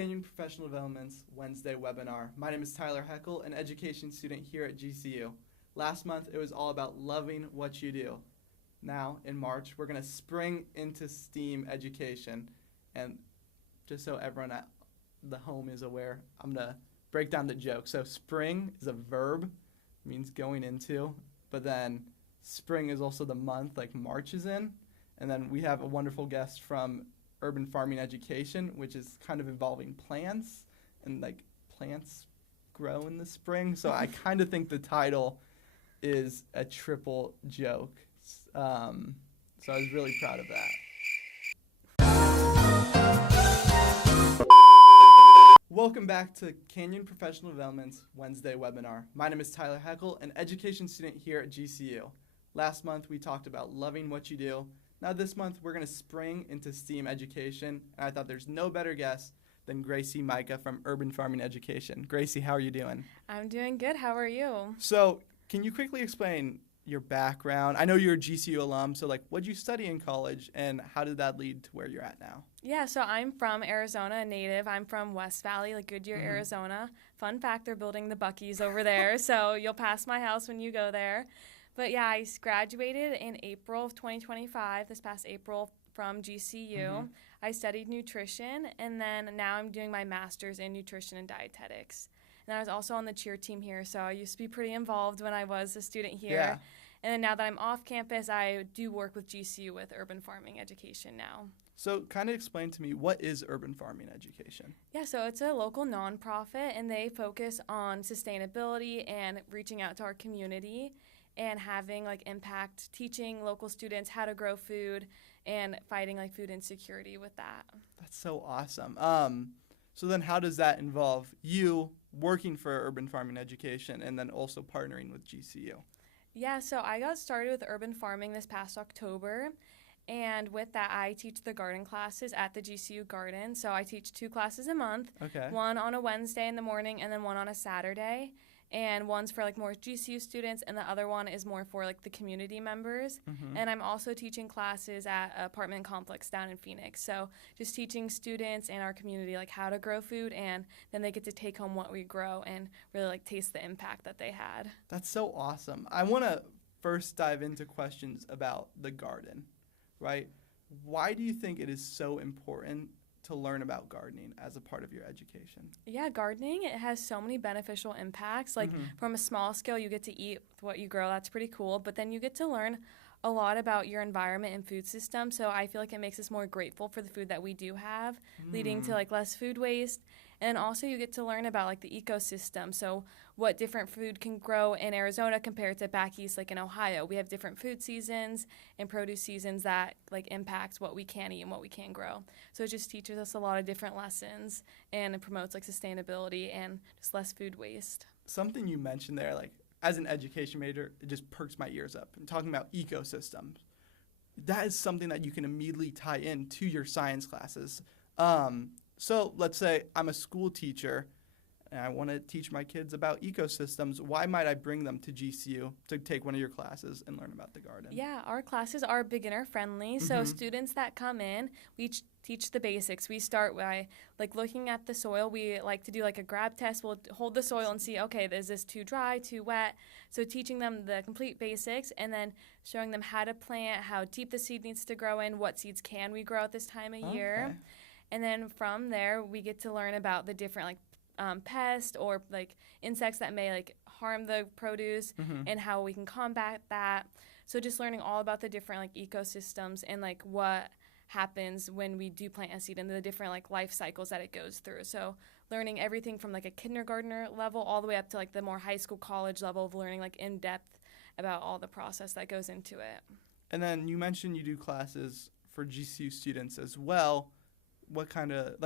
Canyon Professional Development's Wednesday webinar. My name is Tyler Heckel, an education student here at GCU. Last month, it was all about loving what you do. Now, in March, we're going to spring into STEAM education. And just so everyone at the home is aware, I'm going to break down the joke. So spring is a verb, means going into, but then spring is also the month, like March is in. And then we have a wonderful guest from Urban Farming Education, which is kind of involving plants, and like plants grow in the spring. So I kind of think the title is a triple joke. So I was really proud of that. Welcome back to Canyon Professional Development's Wednesday webinar. My name is Tyler Heckel, an education student here at GCU. Last month we talked about loving what you do. Now this month we're going to spring into STEAM education, and I thought there's no better guest than Gracie Mika from Urban Farming Education. Gracie, how are you doing? I'm doing good. How are you? So can you quickly explain your background? I know you're a GCU alum, so like what'd you study in college and how did that lead to where you're at now? Yeah, so I'm from Arizona, a native. I'm from West Valley, like Goodyear, Arizona. Fun fact, they're building the Buc-ee's over there, so you'll pass my house when you go there. But yeah, I graduated in April of 2025, this past April, from GCU. I studied nutrition, and then now I'm doing my master's in nutrition and dietetics. And I was also on the cheer team here, so I used to be pretty involved when I was a student here. Yeah. And then now that I'm off campus, I do work with GCU with Urban Farming Education now. So kind of explain to me, what is Urban Farming Education? Yeah, so it's a local nonprofit, and they focus on sustainability and reaching out to our community and having like impact, teaching local students how to grow food and fighting like food insecurity with that. That's so awesome. So then how does that involve you working for Urban Farming Education and then also partnering with GCU? Yeah, so I got started with urban farming this past October. And with that, I teach the garden classes at the GCU Garden. So I teach 2 classes a month, one on a Wednesday in the morning and then one on a Saturday. And one's for like more GCU students, and the other one is more for like the community members. And I'm also teaching classes at an apartment complex down in Phoenix. So just teaching students in our community like how to grow food, and then they get to take home what we grow and really like taste the impact that they had. That's so awesome. I want to first dive into questions about the garden, right? Why do you think it is so important to learn about gardening as a part of your education? Yeah, gardening, it has so many beneficial impacts. Like from a small scale, you get to eat what you grow. That's pretty cool. But then you get to learn a lot about your environment and food system. So I feel like it makes us more grateful for the food that we do have, leading to like less food waste. And also you get to learn about like the ecosystem. So what different food can grow in Arizona compared to back east, like in Ohio. We have different food seasons and produce seasons that like impacts what we can eat and what we can grow. So it just teaches us a lot of different lessons, and it promotes like sustainability and just less food waste. Something you mentioned there, like as an education major, it just perks my ears up. And talking about ecosystems, that is something that you can immediately tie in to your science classes. So let's say I'm a school teacher and I want to teach my kids about ecosystems. Why might I bring them to GCU to take one of your classes and learn about the garden? Yeah, our classes are beginner friendly. So students that come in, we teach the basics. We start by like looking at the soil. We like to do like a grab test. We'll hold the soil and see, okay, is this too dry, too wet? So teaching them the complete basics, and then showing them how to plant, how deep the seed needs to grow in, what seeds can we grow at this time of year. And then from there, we get to learn about the different like pests or like insects that may like harm the produce and how we can combat that. So just learning all about the different like ecosystems and like what happens when we do plant a seed and the different like life cycles that it goes through. So learning everything from like a kindergartner level all the way up to like the more high school, college level of learning like in depth about all the process that goes into it. And then you mentioned you do classes for GCU students as well. What kind of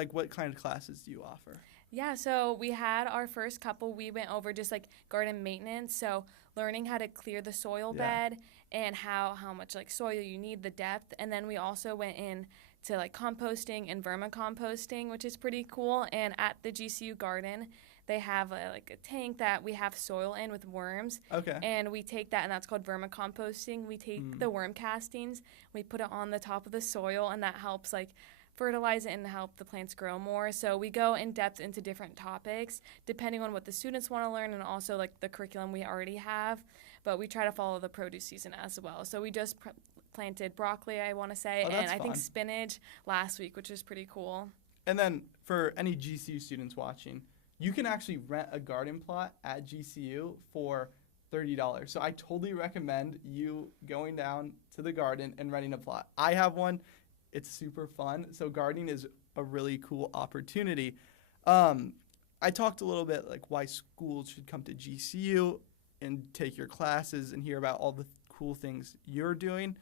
classes do you offer? Yeah, so we had our first couple, we went over just like garden maintenance, so learning how to clear the soil bed and how much like soil you need, the depth, and then we also went in to like composting and vermicomposting, which is pretty cool. And at the GCU Garden, they have like a tank that we have soil in with worms. Okay. And we take that, and that's called vermicomposting. We take the worm castings, we put it on the top of the soil, and that helps like fertilize it and help the plants grow more. So we go in depth into different topics depending on what the students want to learn and also like the curriculum we already have. But we try to follow the produce season as well. So we just planted broccoli, I want to say, and I think spinach last week, which is pretty cool. And then for any GCU students watching, you can actually rent a garden plot at GCU for $30. So I totally recommend you going down to the garden and renting a plot. I have one. It's super fun. So gardening is a really cool opportunity. I talked a little bit like why schools should come to GCU and take your classes and hear about all the cool things you're doing.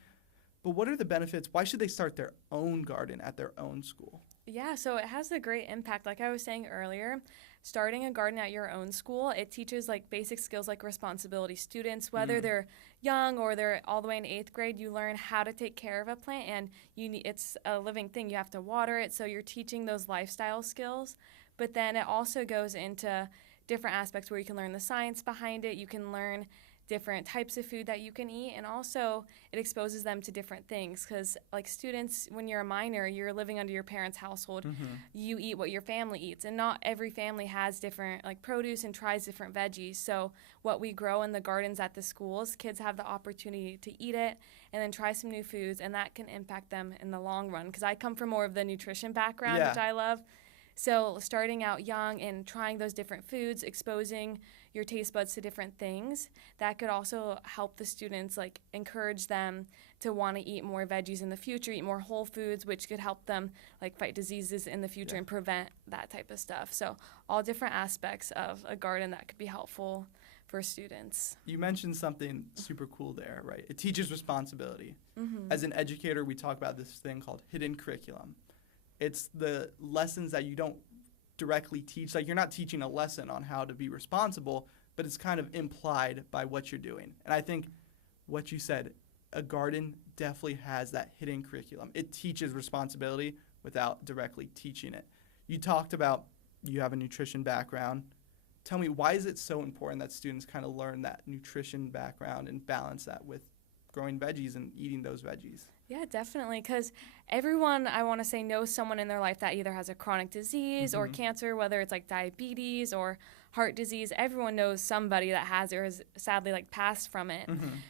But what are the benefits? Why should they start their own garden at their own school? Yeah, so it has a great impact. Like I was saying earlier, starting a garden at your own school, it teaches like basic skills like responsibility. Students, whether they're young or they're all the way in 8th grade, you learn how to take care of a plant, and it's a living thing. You have to water it, so you're teaching those lifestyle skills. But then it also goes into different aspects where you can learn the science behind it. You can learn different types of food that you can eat, and also it exposes them to different things because like students, when you're a minor, you're living under your parents' household. You eat what your family eats, and not every family has different like produce and tries different veggies. So what we grow in the gardens at the schools, kids have the opportunity to eat it and then try some new foods, and that can impact them in the long run because I come from more of the nutrition background, which I love. So starting out young and trying those different foods, exposing your taste buds to different things, that could also help the students, like encourage them to want to eat more veggies in the future, eat more whole foods, which could help them like fight diseases in the future and prevent that type of stuff. So all different aspects of a garden that could be helpful for students. You mentioned something super cool there, right? It teaches responsibility. As an educator, we talk about this thing called hidden curriculum. It's the lessons that you don't directly teach. Like you're not teaching a lesson on how to be responsible, but it's kind of implied by what you're doing. And I think what you said, a garden definitely has that hidden curriculum. It teaches responsibility without directly teaching it. You talked about you have a nutrition background. Tell me, why is it so important that students kind of learn that nutrition background and balance that with growing veggies and eating those veggies? Yeah, definitely, because everyone, I want to say, knows someone in their life that either has a chronic disease or cancer, whether it's like diabetes or heart disease. Everyone knows somebody that has it or has sadly like passed from it.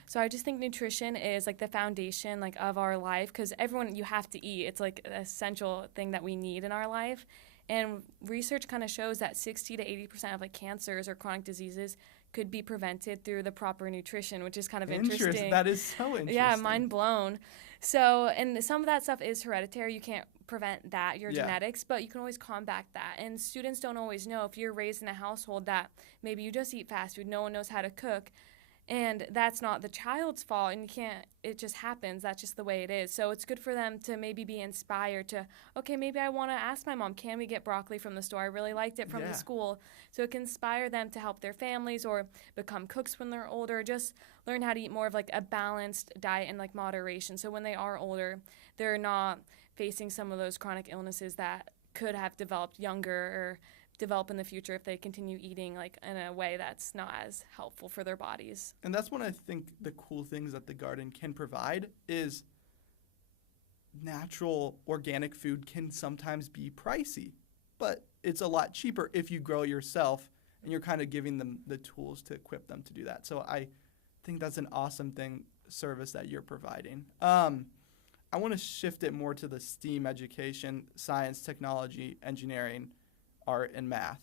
So I just think nutrition is like the foundation like of our life, because everyone, you have to eat. It's like an essential thing that we need in our life. And research kind of shows that 60 to 80% of like cancers or chronic diseases could be prevented through the proper nutrition, which is kind of interesting. That is so interesting. Yeah, mind blown. So, and some of that stuff is hereditary. You can't prevent that, your genetics, but you can always combat that. And students don't always know if you're raised in a household that maybe you just eat fast food, no one knows how to cook, and that's not the child's fault, and you can't, it just happens. That's just the way it is. So it's good for them to maybe be inspired to, okay, maybe I want to ask my mom, can we get broccoli from the store? I really liked it from the school. So it can inspire them to help their families or become cooks when they're older, just learn how to eat more of like a balanced diet and like moderation. So when they are older, they're not facing some of those chronic illnesses that could have developed younger or develop in the future if they continue eating like in a way that's not as helpful for their bodies. And that's one I think the cool things that the garden can provide is natural organic food can sometimes be pricey, but it's a lot cheaper if you grow yourself and you're kind of giving them the tools to equip them to do that. So I think that's an awesome service that you're providing. I want to shift it more to the STEAM education, science, technology, engineering, art, and math.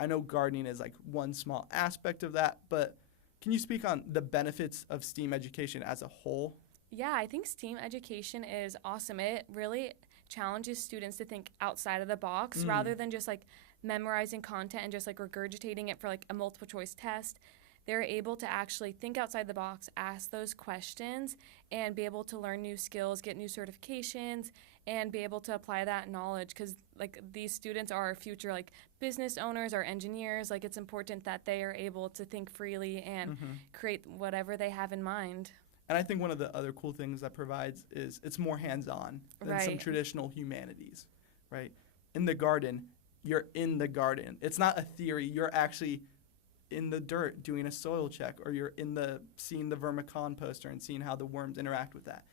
I know gardening is like one small aspect of that, but can you speak on the benefits of STEAM education as a whole? Yeah, I think STEAM education is awesome. It really challenges students to think outside of the box rather than just like memorizing content and just like regurgitating it for like a multiple choice test. They're able to actually think outside the box, ask those questions, and be able to learn new skills, get new certifications, and be able to apply that knowledge, because like these students are our future like business owners or engineers. Like it's important that they are able to think freely and create whatever they have in mind. And I think one of the other cool things that provides is it's more hands-on than some traditional humanities, right? In the garden, you're in the garden. It's not a theory. You're actually in the dirt doing a soil check, or you're seeing the vermicomposter and seeing how the worms interact with that.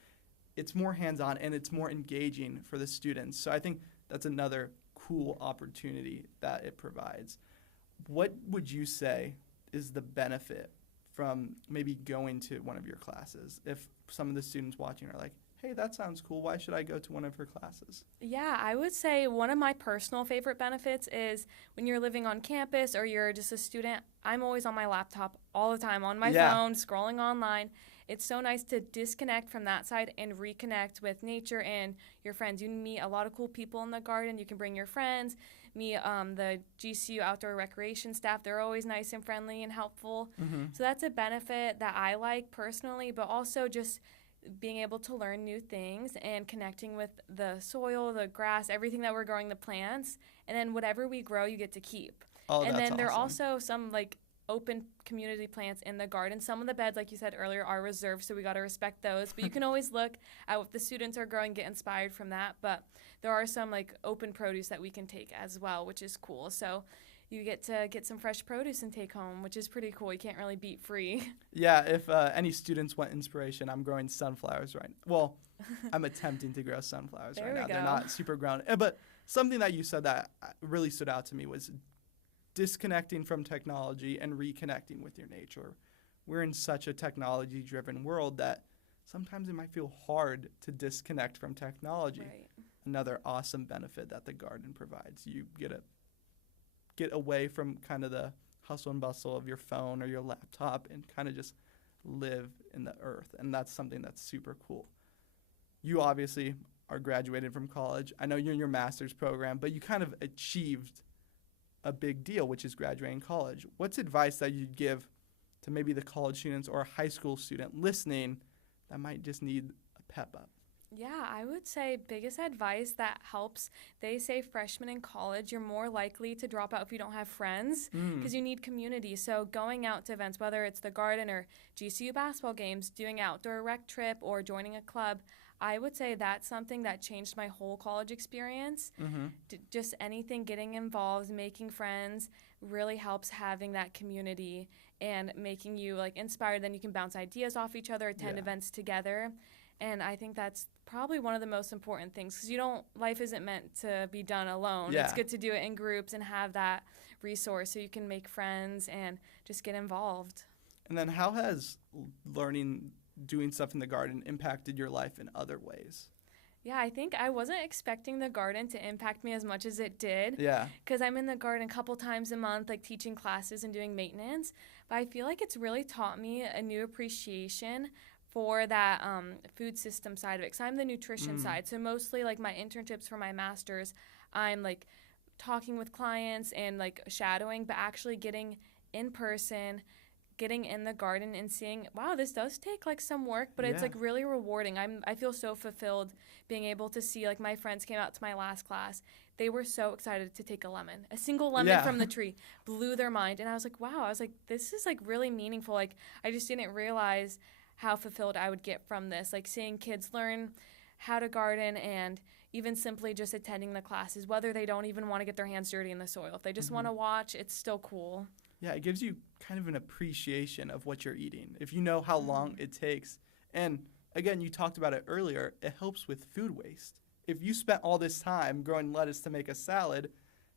it's more hands-on and it's more engaging for the students. So I think that's another cool opportunity that it provides. What would you say is the benefit from maybe going to one of your classes? If some of the students watching are like, hey, that sounds cool, why should I go to one of her classes? Yeah, I would say one of my personal favorite benefits is when you're living on campus or you're just a student, I'm always on my laptop all the time, on my phone, scrolling online. It's so nice to disconnect from that side and reconnect with nature and your friends. You meet a lot of cool people in the garden. You can bring your friends, meet the GCU outdoor recreation staff. They're always nice and friendly and helpful. So that's a benefit that I like personally, but also just being able to learn new things and connecting with the soil, the grass, everything that we're growing, the plants. And then whatever we grow, you get to keep. Oh, and that's then there are awesome. also some like open community plants in the garden. Some of the beds, like you said earlier, are reserved, so we got to respect those. But you can always look at what the students are growing, get inspired from that. But there are some like open produce that we can take as well, which is cool. So you get to get some fresh produce and take home, which is pretty cool. You can't really beat free. Yeah, if any students want inspiration, I'm growing sunflowers right now. Well, I'm attempting to grow sunflowers right now. They're not super grown. But something that you said that really stood out to me was disconnecting from technology and reconnecting with your nature. We're in such a technology-driven world that sometimes it might feel hard to disconnect from technology. Right. Another awesome benefit that the garden provides. You get away from kind of the hustle and bustle of your phone or your laptop and kind of just live in the earth. And that's something that's super cool. You obviously are graduated from college. I know you're in your master's program, but you kind of achieved a big deal, which is graduating college. What's advice that you'd give to maybe the college students or a high school student listening that might just need a pep up? Yeah, I would say biggest advice that helps. They say freshmen in college, you're more likely to drop out if you don't have friends because you need community. So going out to events, whether it's the garden or GCU basketball games, doing an outdoor rec trip or joining a club, I would say that's something that changed my whole college experience. Just anything, getting involved, making friends really helps having that community and making you like inspired. Then you can bounce ideas off each other, attend events together. And I think that's probably one of the most important things because life isn't meant to be done alone. Yeah. It's good to do it in groups and have that resource so you can make friends and just get involved. And then how has doing stuff in the garden impacted your life in other ways? Yeah, I think I wasn't expecting the garden to impact me as much as it did. Yeah. Because I'm in the garden a couple times a month, like teaching classes and doing maintenance. But I feel like it's really taught me a new appreciation for that food system side of it. Because I'm the nutrition side. So mostly like my internships for my master's, I'm like talking with clients and like shadowing, but actually getting in person, getting in the garden and seeing, wow, this does take like some work, but it's like really rewarding. I feel so fulfilled being able to see, like my friends came out to my last class. They were so excited to take a single lemon from the tree, blew their mind. And I was like, wow, this is like really meaningful. Like I just didn't realize how fulfilled I would get from this. Like seeing kids learn how to garden and even simply just attending the classes, whether they don't even want to get their hands dirty in the soil. If they just want to watch, it's still cool. Yeah, it gives you kind of an appreciation of what you're eating. If you know how long it takes. And again, you talked about it earlier, it helps with food waste. If you spent all this time growing lettuce to make a salad,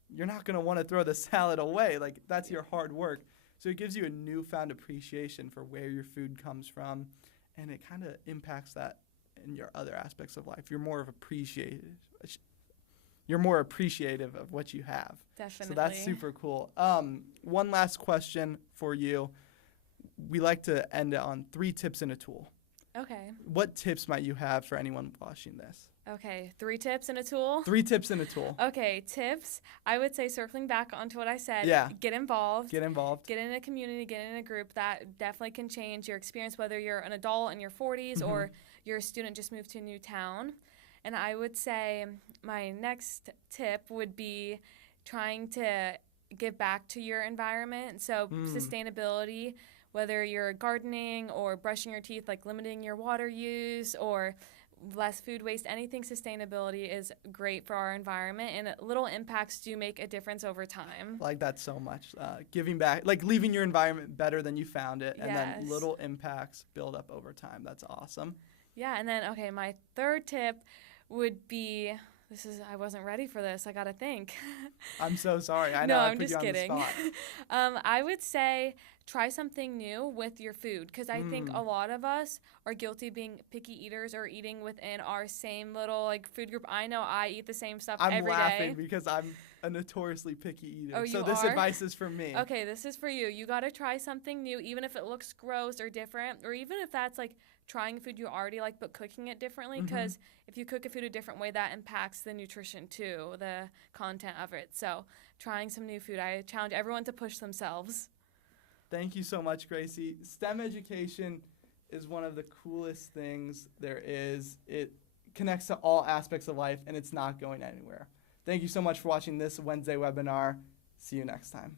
you're not going to want to throw the salad away. Like that's your hard work. So it gives you a newfound appreciation for where your food comes from. And it kind of impacts that in your other aspects of life. You're more appreciative of what you have. Definitely. So that's super cool. One last question for you. We like to end it on 3 tips and a tool. Okay. What tips might you have for anyone watching this? Okay, 3 tips and a tool? 3 tips and a tool. Okay, tips. I would say circling back onto what I said. Yeah. Get involved. Get involved. Get in a community, get in a group. That definitely can change your experience, whether you're an adult in your 40s or you're a student just moved to a new town. And I would say my next tip would be trying to give back to your environment. So sustainability, whether you're gardening or brushing your teeth, like limiting your water use or less food waste, anything sustainability is great for our environment, and little impacts do make a difference over time. I like that so much. Giving back, like leaving your environment better than you found it, and then little impacts build up over time. That's awesome. Yeah, and then, okay, my third tip would be, I wasn't ready for this. I got to think. I'm so sorry. I know No, I I'm put just you on kidding. the spot. I would say try something new with your food because I think a lot of us are guilty of being picky eaters or eating within our same little like food group. I know I eat the same stuff I'm every laughing day. because I'm a notoriously picky eater. Oh, so you this are? advice is for me. Okay, this is for you. You got to try something new, even if it looks gross or different, or even if that's like trying food you already like but cooking it differently, because if you cook a food a different way, that impacts the nutrition too, the content of it. So trying some new food, I challenge everyone to push themselves. Thank you so much, Gracie. STEM education is one of the coolest things there is. It connects to all aspects of life, and it's not going anywhere. Thank you so much for watching this Wednesday webinar. See you next time.